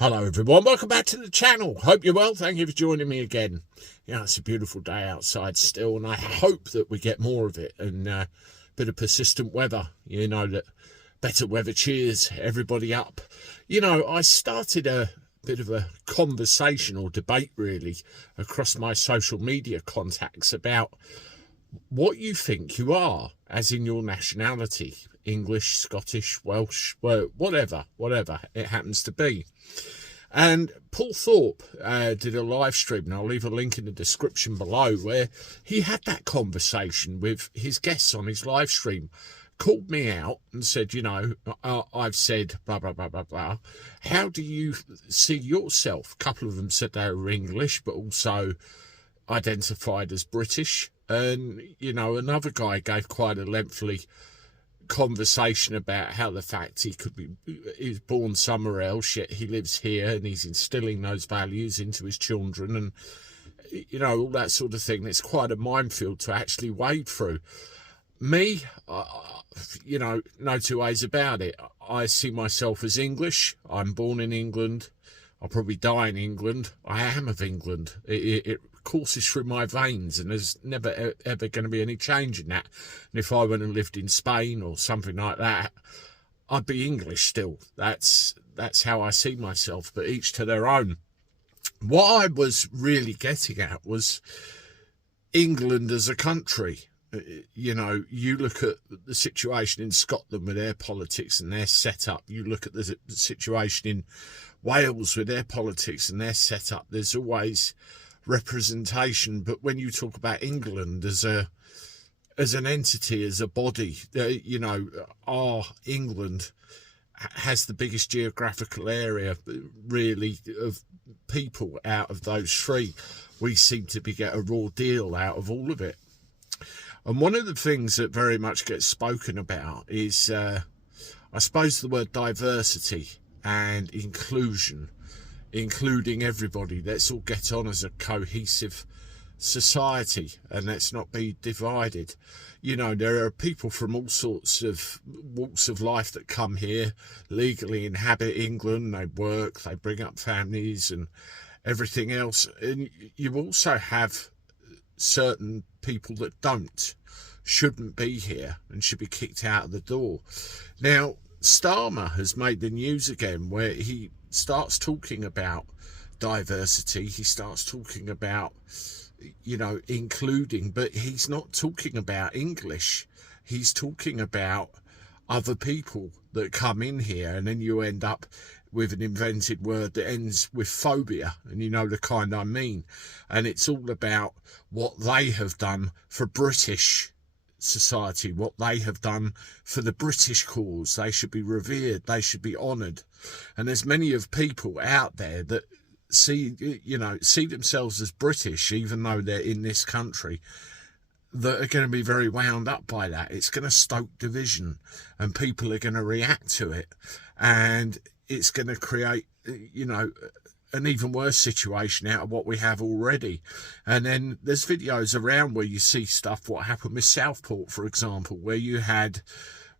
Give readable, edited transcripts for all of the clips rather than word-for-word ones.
Hello everyone, welcome back to the channel. Hope you're well. Thank you for joining me again. Yeah, it's a beautiful day outside still, and I hope that we get more of it and a bit of persistent weather. You know, that better weather cheers everybody up. You know, I started a bit of a conversation or debate really across my social media contacts about what you think you are, as in your nationality, English, Scottish, Welsh, whatever it happens to be. And Paul Thorpe did a live stream, and I'll leave a link in the description below, where he had that conversation with his guests on his live stream, called me out and said, you know, I've said blah, blah, blah, blah, blah. How do you see yourself? A couple of them said they were English, but also identified as British. And, you know, another guy gave quite a lengthy conversation about how the fact he was born somewhere else, yet he lives here, and he's instilling those values into his children, and you know, all that sort of thing. It's quite a minefield to actually wade through. Me, you know, no two ways about it. I see myself as English. I'm born in England. I'll probably die in England. I am of England. It courses through my veins, and there's never ever going to be any change in that. And if I went and lived in Spain or something like that, I'd be English still. That's how I see myself, but each to their own. What I was really getting at was England as a country. You know, you look at the situation in Scotland with their politics and their setup. You look at the situation in Wales with their politics and their setup. There's always representation, but when you talk about England as an entity, as a body, you know, our England has the biggest geographical area really of people out of those three. We seem to get a raw deal out of all of it. And one of the things that very much gets spoken about is I suppose the word diversity and inclusion, including everybody. Let's all get on as a cohesive society, and let's not be divided. You know, there are people from all sorts of walks of life that come here, legally inhabit England, they work, they bring up families and everything else. And you also have certain people that shouldn't be here and should be kicked out of the door. Now, Starmer has made the news again, where he starts talking about diversity. He starts talking about, you know, including, but he's not talking about English. He's talking about other people that come in here, and then you end up with an invented word that ends with phobia, and you know the kind I mean. And it's all about what they have done for British society, what they have done for the British cause. They should be revered, they should be honoured. And there's many of people out there that see themselves as British, even though they're in this country, that are going to be very wound up by that. It's going to stoke division, and people are going to react to it, and it's going to create, you know, an even worse situation out of what we have already. And then there's videos around where you see stuff, what happened with Southport, for example, where you had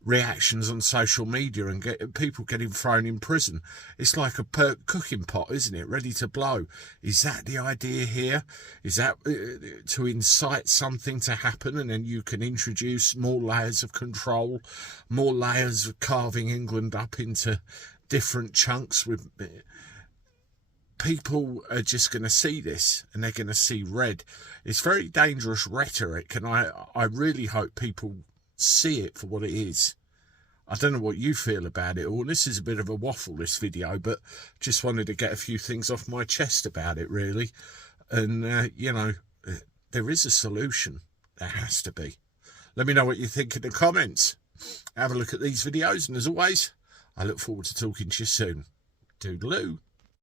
reactions on social media and people getting thrown in prison. It's like a cooking pot, isn't it, ready to blow? Is that the idea here? Is that to incite something to happen, and then you can introduce more layers of control, more layers of carving England up into different chunks? With people are just going to see this, and they're going to see red. It's very dangerous rhetoric, and I really hope people see it for what it is. I don't know what you feel about it all. This is a bit of a waffle, this video, but just wanted to get a few things off my chest about it, really. And, you know, there is a solution. There has to be. Let me know what you think in the comments. Have a look at these videos, and as always, I look forward to talking to you soon. Toodaloo.